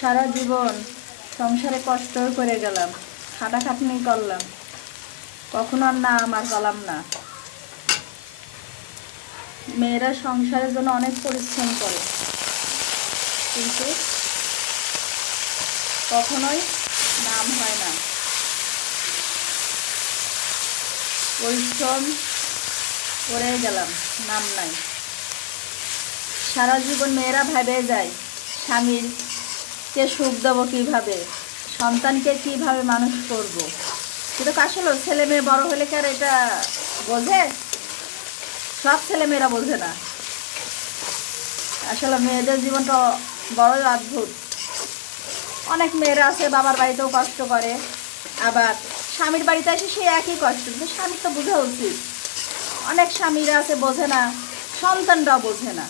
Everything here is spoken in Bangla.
সারা জীবন সংসারে কষ্ট করে গেলাম, খাটাখাটনি করলাম। কখনো আর না আমার গলাম না। মেয়েরা সংসারের জন্য অনেক পরিশ্রম করে। কিন্তু কখনোই নাম হয় না। পরিশ্রম করে গেলাম, নাম নাই। সারা জীবন মেয়েরা ভেবে যায় স্বামীর কে সুখ দেবো কীভাবে? সন্তানকে কীভাবে মানুষ করব। কিন্তু আসলে ছেলে মেয়ে বড়ো হলে কি আর এটা বোঝে? সব ছেলে মেয়েরা বোঝে না। আসলে মেয়েদের জীবনটা বড়ই অদ্ভুত। অনেক মেয়েরা আছে, বাবার বাড়িতেও কষ্ট করে। আবার স্বামীর বাড়িতে এসে সে একই কষ্ট, কিন্তু স্বামীর তো বোঝা উচিত। অনেক স্বামীরা আছে, বোঝে না। সন্তানরাও বোঝে না।